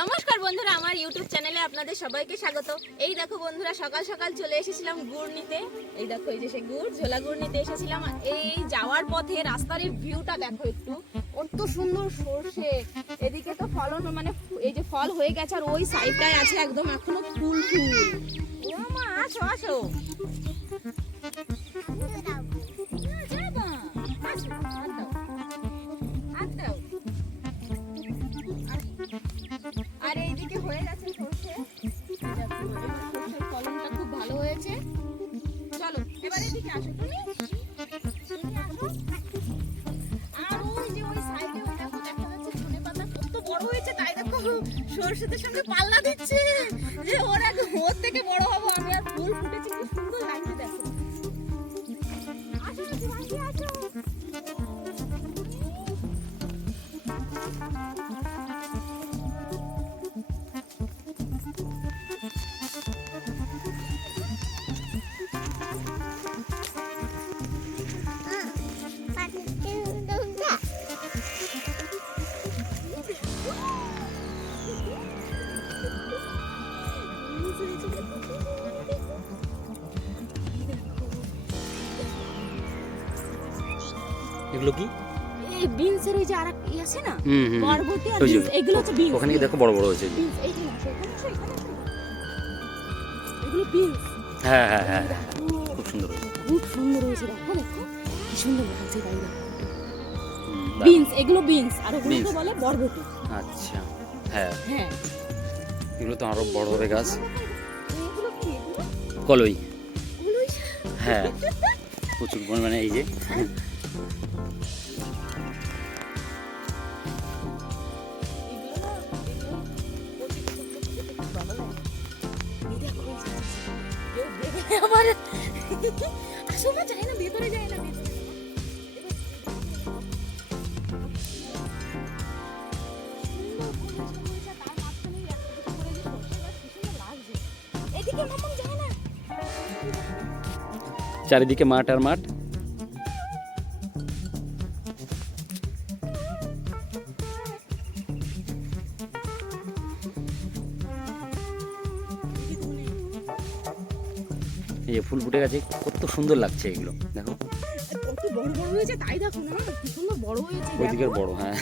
নমস্কার বন্ধুরা, আমার ইউটিউব চ্যানেলে আপনাদের সবাইকে স্বাগত। এই দেখো বন্ধুরা, সকাল সকাল চলে এসেছিলাম গুড় নিতে। এই দেখো, এই যে সে গুড়, ঝোলা গুড় নিতে এসেছিলাম। এই যাওয়ার পথে রাস্তার এই ভিউটা দেখো একটু, কত সুন্দর সর্ষে। এদিকে তো ফলন মানে এই যে ফল হয়ে গেছে, আর ওই সাইডটায় আছে একদম এখনো ফুল ফুল। ও মা, আসো আসো। আর এইদিকে হয়ে গেছে সরষে, সরষের ফলনটা খুব ভালো হয়েছে। চলো এবার এদিকে আসো তুমি। আর ওই যে ওই সাইডে দেখো, দেখা যাচ্ছে ধনেপাতা কত বড় হয়েছে, তাই দেখো সরষেদের সঙ্গে পাল্লা দিচ্ছে যে ওরা ওর থেকে বড় হবো আমি। আর ফুল ফুটেছে, কি সুন্দর লাগছে দেখো। আসো তুমি, আসো। এগুলো কি? এই বিনসের ওই যে আরেক ই আছে না, বরবটি আর বিনস, এগুলো হচ্ছে বিনস। ওখানে কি দেখো বড় বড় হয়েছে বিনস, এই যে এখানে আছে, এগুলো বিনস। হ্যাঁ হ্যাঁ হ্যাঁ, খুব সুন্দর হয়েছে, খুব সুন্দর হয়েছে। দেখো দেখো কি সুন্দর লাগছে বাইরে। বিনস, এগুলো বিনস, আর ওগুলোকে বলে বরবটি। আচ্ছা, হ্যাঁ হ্যাঁ, এগুলো তো আরো বড় হবে গাছ। এগুলো কি? কলই, কলই। হ্যাঁ প্রচুর পরিমাণে। এই যে আমার আসলে যায় না, ভেতরে যায় না। চারিদিকে মাঠ আর মাঠ। এই ফুল ফুটে গেছে, কত সুন্দর লাগছে এগুলো। দেখো কত বড় বড় হয়েছে, তাই দেখো না, কি সুন্দর বড় হয়েছে। ওইদিকের বড়, হ্যাঁ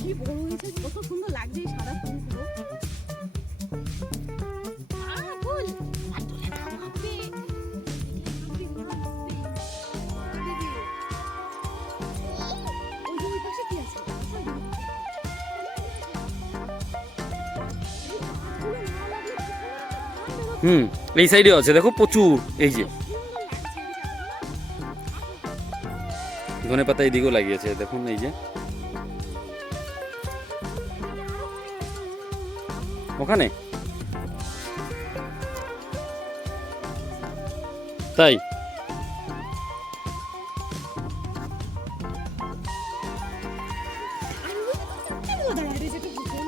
কি বড় হয়েছে, কত সুন্দর লাগছে এই সাদা ফুলগুলো। এই সাইডেও আছে দেখো প্রচুর। এই যে ধনেপাতা এইদিকেও লাগিয়েছে দেখুন, এই যে ওখানে। তাই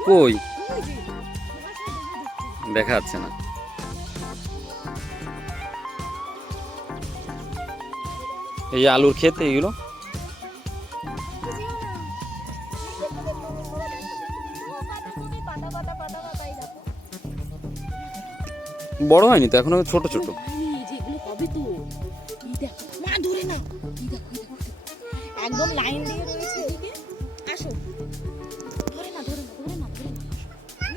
কই দেখা যাচ্ছে না। এই যে আলুর ক্ষেত, এইগুলো বড় হয়নি তো এখনো, ছোট ছোট। একদম লাইন দিয়ে রয়েছে এদিকে। আসো, ধরে না, ধরে না, ধরে না, ধরে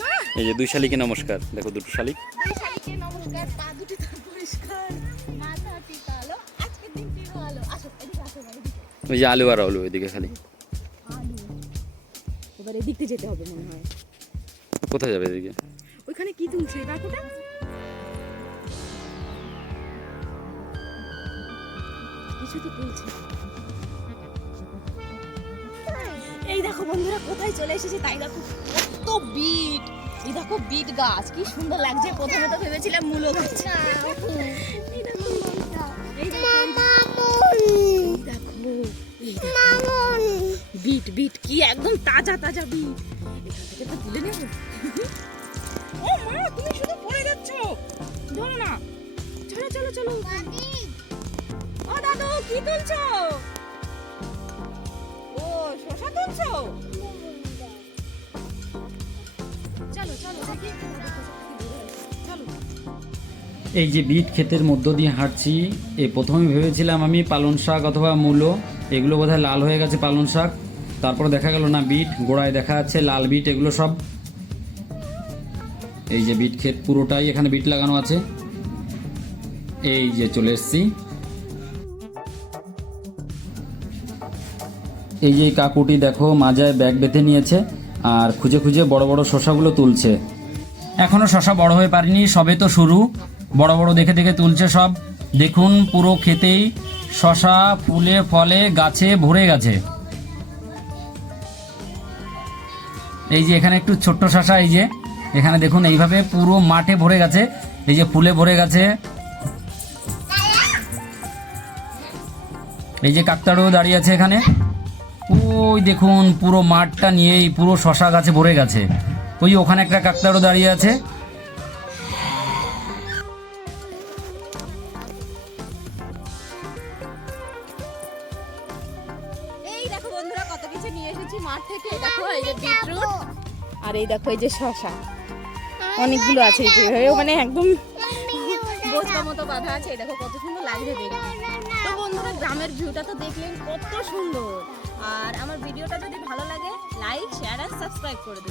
না। এই যে দুই শালিকে নমস্কার, দেখো দুটো শালিক। দুই শালিকে নমস্কার, পা দুটি তার পরিষ্কার, মাথাটি কালো, আজকের দিনটি ভালো। আসো এদিকে, আসো এদিকে। ওই যে আলু আর আলু ওইদিকে খালি। আলু, এবার এদিকে যেতে হবে মনে হয়। কোথায় যাবে এদিকে? ওইখানে কি তুলছে কাকুটা? কিছু তো তুলছে। এই দেখো বন্ধুরা, কোথায় চলে এসেছে, তাই দেখো কত বিট। এই দেখো বিট গাছ, কি সুন্দর লাগছে। প্রথমে তো ভেবেছিলাম মূলো গাছ। এই দেখো বিট, বিট কি একদম তাজা তাজা বিট। এখান থেকে তো তুলে নেব। ও মা, তুমি শুধু পড়ে যাচ্ছ, ধরো না। চলো চলো চলো। ও দাদু, কি তুলছো? ও শসা তুলছো? চলো চলো দেখি চলো। এই যে বিট ক্ষেতের মধ্য দিয়ে হাঁটছি, প্রথমে ভেবেছিলাম আমি পালং শাক অথবা মূলো, এগুলো বোধহয় লাল হয়ে গেছে পালং শাক, তারপর দেখা গেল না বিট, গোড়ায় দেখা যাচ্ছে লাল বিট, এগুলো সব। এই যে বিট ক্ষেত পুরোটাই, এখানে বিট লাগানো আছে। এই যে চলে এসছি, এই যে কাকুটি দেখো মাজায় ব্যাগ বেঁধে নিয়েছে আর খুঁজে খুঁজে বড় বড় শসাগুলো তুলছে। এখনো শসা বড় হয়ে পারেনি, সবে তো শুরু, বড় বড় দেখে দেখে তুলছে সব। দেখুন পুরো ক্ষেতেই শসা ফুলে ফলে গাছে ভরে গেছে। এই যে এখানে একটু ছোট্ট শসা, এই যে এখানে দেখুন এইভাবে পুরো মাঠে ভরে গেছে, এই যে ফুলে ভরে গেছে। এই যে কাকতাড়ুও দাঁড়িয়ে আছে এখানে, ওই দেখুন পুরো মাঠটা নিয়েই পুরো শসা গাছে ভরে গেছে। ওই ওখানে একটা কাকতাড়ু দাঁড়িয়ে আছে। এই দেখো বন্ধুরা কত কিছু নিয়ে এসেছি মাঠ থেকে। দেখো এই যে বিটরুট, আর এই দেখো এই যে শসা, অনেকগুলো আছে এই যে মানে একদম বস্তা মতো বাঁধা আছে। এই দেখো কত সুন্দর লাগছে দেখতে। তো বন্ধুরা গ্রামের ভিউটা তো দেখলেন কত সুন্দর। আর আমার ভিডিওটা যদি ভালো লাগে লাইক শেয়ার আর সাবস্ক্রাইব করে দিন।